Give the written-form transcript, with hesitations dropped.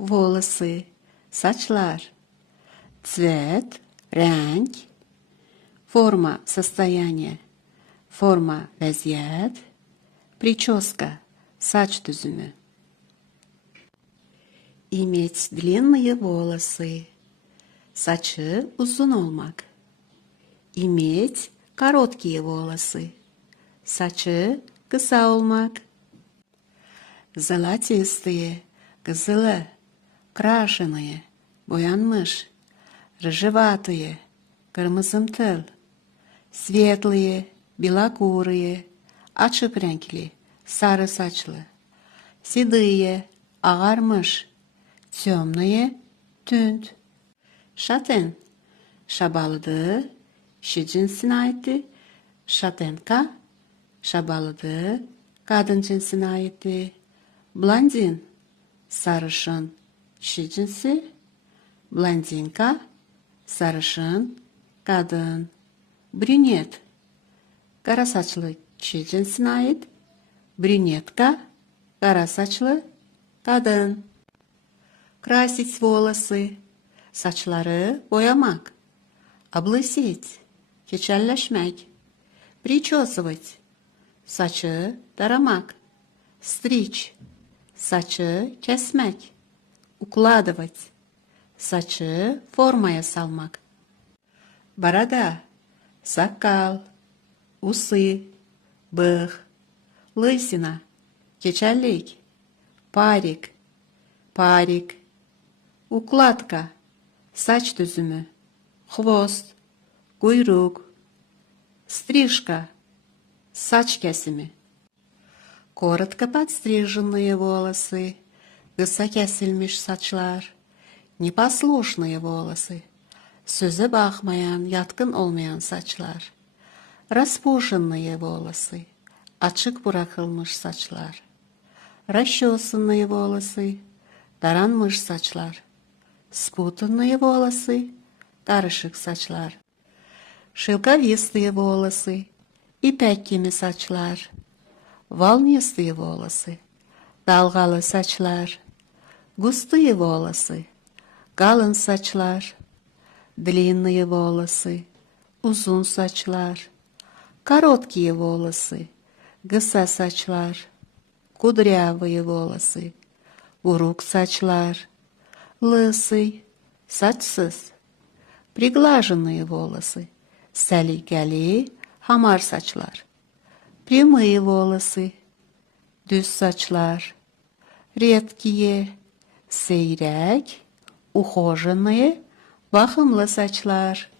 волосы, saçlar. Цвет, renk. Forma, состояние. Forma, vəziyyət. Прическа, saç düzümü. Иметь длинные волосы. Saçı uzun olmak. Иметь короткие волосы. Saçı kısa olmak. Золотистые, кызылы, крашеные, boyanmış. Рыжеватые, кырмызымтыл. Светлые, белокурые, açık renkli, sarı saçlı. Седые, ağarmış. Темные, tünd. Şaten, şabalıdı, şi cinsine aitti. Şatenka, şabalıdı, kadın cinsine aitti. Blondin, sarışın, şi cinsi. Blondinka, sarışın, kadın. Brünet, kara saçlı, şi cinsine ait. Brünetka, kara saçlı, kadın. Красить волосы, saçları boyamak. Облысеть, keçelleşmek. Причесывать, saçı daramak. Стричь, saçı kesmek. Укладывать, saçı formaya salmak. Борода, sakal, усы, bığ. Лысина, keçellik. Парик, парик. Укладка, saç düzümü. Хвост, kuyruk. Стрижка, saç kesimi. Коротко подстриженные волосы, kısa kesilmiş saçlar. Непослушные волосы, söze bakmayan, yatkın olmayan saçlar. Распушенные волосы, açık bırakılmış saçlar. Расчесанные волосы, taranmış saçlar. Спутанные волосы, karışık saçlar. Шелковистые волосы, ipek gibi saçlar. Волнистые волосы, dalgalı saçlar. Густые волосы, kalın saçlar. Длинные волосы, uzun saçlar. Короткие волосы, kısa saçlar. Кудрявые волосы, buruk saçlar. Лысый, saçsız. Приглаженные волосы, səliqəli, hamar saçlar. Прямые волосы, düz saçlar. Редкие, seyrək, ухоженные, bakımlı saçlar.